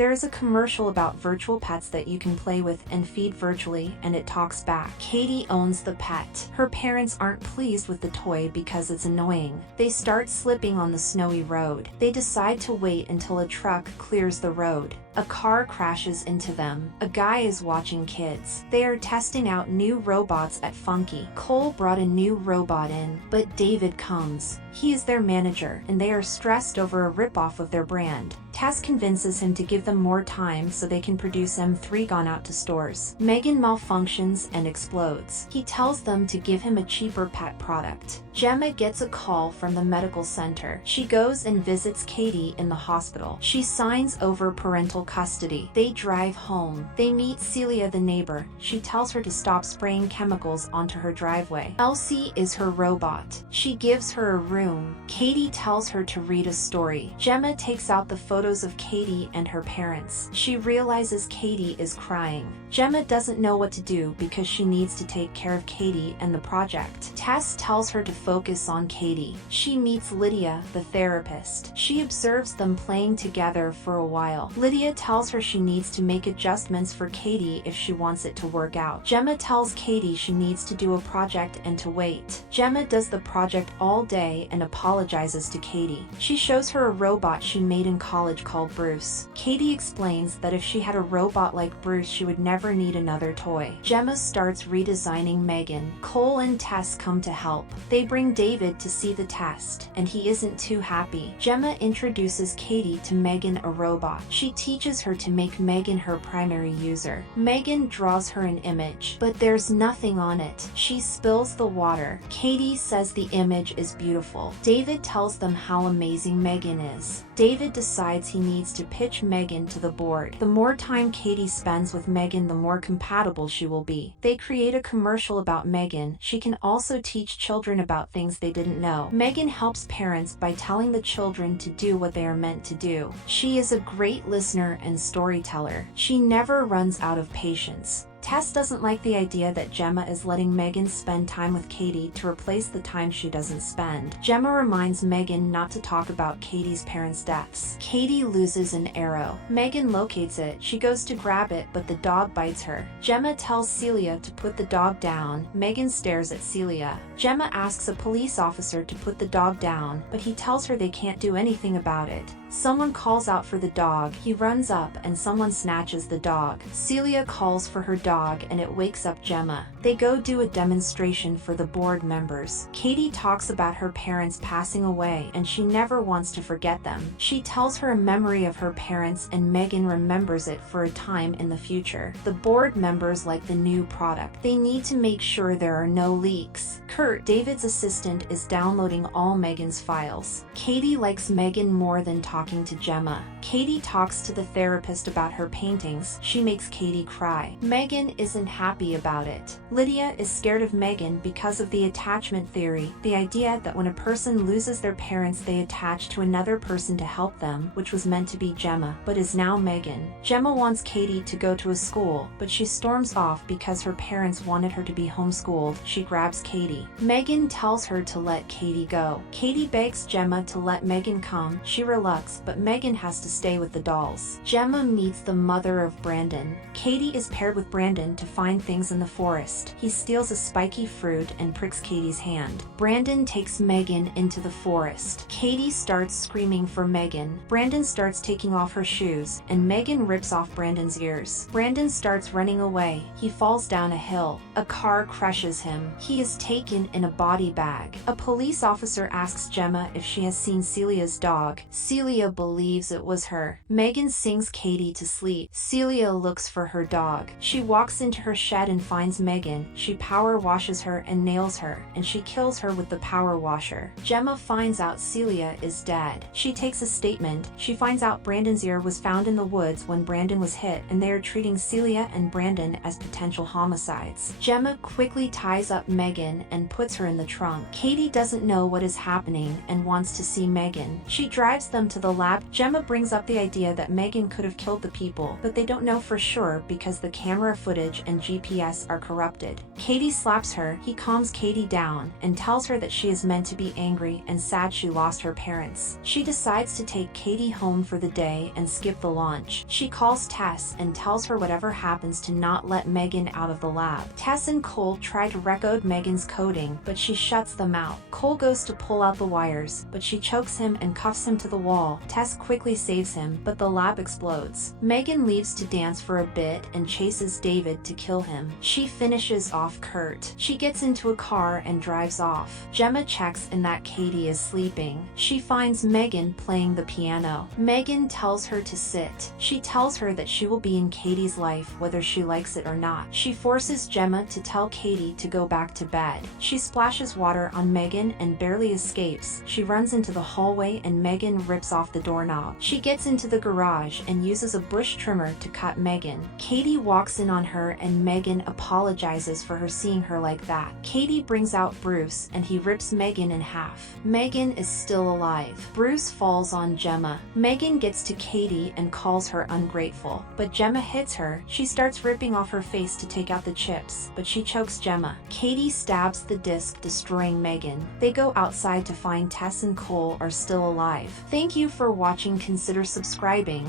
There is a commercial about virtual pets that you can play with and feed virtually, and it talks back. Katie owns the pet. Her parents aren't pleased with the toy because it's annoying. They start slipping on the snowy road. They decide to wait until a truck clears the road. A car crashes into them. A guy is watching kids. They are testing out new robots at Funky. Cole brought a new robot in, but David comes. He is their manager, and they are stressed over a ripoff of their brand. Tess convinces him to give them more time so they can produce M3GAN out to stores. M3GAN malfunctions and explodes. He tells them to give him a cheaper pet product. Gemma gets a call from the medical center. She goes and visits Katie in the hospital. She signs over parental custody. They drive home. They meet Celia, the neighbor. She tells her to stop spraying chemicals onto her driveway. Elsie is her robot. She gives her a room. Katie tells her to read a story. Gemma takes out the photos of Katie and her parents. She realizes Katie is crying. Gemma doesn't know what to do because she needs to take care of Katie and the project. Tess tells her to focus on Katie. She meets Lydia, the therapist. She observes them playing together for a while. Lydia tells her she needs to make adjustments for Katie if she wants it to work out. Gemma tells Katie she needs to do a project and to wait. Gemma does the project all day and apologizes to Katie. She shows her a robot she made in college called Bruce. Katie explains that if she had a robot like Bruce, she would never need another toy. Gemma starts redesigning M3GAN. Cole and Tess come to help. They bring David to see the test, and he isn't too happy. Gemma introduces Katie to M3GAN, a robot. She teaches her to make M3GAN her primary user. M3GAN draws her an image, but there's nothing on it. She spills the water. Katie says the image is beautiful. David tells them how amazing M3GAN is. David decides he needs to pitch M3GAN to the board. The more time Katie spends with M3GAN, the more compatible she will be. They create a commercial about M3GAN. She can also teach children about things they didn't know. M3GAN helps parents by telling the children to do what they are meant to do. She is a great listener and storyteller. She never runs out of patience. Tess doesn't like the idea that Gemma is letting M3GAN spend time with Katie to replace the time she doesn't spend. Gemma reminds M3GAN not to talk about Katie's parents' deaths. Katie loses an arrow. M3GAN locates it. She goes to grab it, but the dog bites her. Gemma tells Celia to put the dog down. M3GAN stares at Celia. Gemma asks a police officer to put the dog down, but he tells her they can't do anything about it. Someone calls out for the dog. He runs up and someone snatches the dog. Celia calls for her dog and it wakes up Gemma. They go do a demonstration for the board members. Katie talks about her parents passing away and she never wants to forget them. She tells her a memory of her parents and M3GAN remembers it for a time in the future. The board members like the new product. They need to make sure there are no leaks. Kurt, David's assistant, is downloading all M3GAN's files. Katie likes M3GAN more than talking to Gemma. Katie talks to the therapist about her paintings. She makes Katie cry. M3GAN isn't happy about it. Lydia is scared of M3GAN because of the attachment theory, the idea that when a person loses their parents they attach to another person to help them, which was meant to be Gemma, but is now M3GAN. Gemma wants Katie to go to a school, but she storms off because her parents wanted her to be homeschooled. She grabs Katie. M3GAN tells her to let Katie go. Katie begs Gemma to let M3GAN come. She relucts, but M3GAN has to stay with the dolls. Gemma meets the mother of Brandon. Katie is paired with Brandon to find things in the forest. He steals a spiky fruit and pricks Katie's hand. Brandon takes M3GAN into the forest. Katie starts screaming for M3GAN. Brandon starts taking off her shoes, and M3GAN rips off Brandon's ears. Brandon starts running away. He falls down a hill. A car crushes him. He is taken in a body bag. A police officer asks Gemma if she has seen Celia's dog. Celia believes it was her. M3GAN sings Katie to sleep. Celia looks for her dog. She walks into her shed and finds M3GAN. She power washes her and nails her, and she kills her with the power washer. Gemma finds out Celia is dead. She takes a statement. She finds out Brandon's ear was found in the woods when Brandon was hit, and they are treating Celia and Brandon as potential homicides. Gemma quickly ties up M3GAN and puts her in the trunk. Katie doesn't know what is happening and wants to see M3GAN. She drives them to the lab. Gemma brings up the idea that M3GAN could have killed the people, but they don't know for sure because the camera footage and GPS are corrupted. interrupted. Katie slaps her. He calms Katie down and tells her that she is meant to be angry and sad she lost her parents. She decides to take Katie home for the day and skip the launch. She calls Tess and tells her whatever happens to not let M3GAN out of the lab. Tess and Cole try to recode M3GAN's coding, but she shuts them out. Cole goes to pull out the wires, but she chokes him and cuffs him to the wall. Tess quickly saves him, but the lab explodes. M3GAN leaves to dance for a bit and chases David to kill him. She finishes off Kurt. She gets into a car and drives off. Gemma checks in that Katie is sleeping. She finds M3GAN playing the piano. M3GAN tells her to sit. She tells her that she will be in Katie's life whether she likes it or not. She forces Gemma to tell Katie to go back to bed. She splashes water on M3GAN and barely escapes. She runs into the hallway and M3GAN rips off the doorknob. She gets into the garage and uses a bush trimmer to cut M3GAN. Katie walks in on her and M3GAN apologizes for her seeing her like that. Katie brings out Bruce and he rips M3GAN in half. M3GAN is still alive. Bruce falls on Gemma. M3GAN gets to Katie and calls her ungrateful, but Gemma hits her. She starts ripping off her face to take out the chips, but she chokes Gemma. Katie stabs the disc, destroying M3GAN. They go outside to find Tess and Cole are still alive. Thank you for watching. Consider subscribing.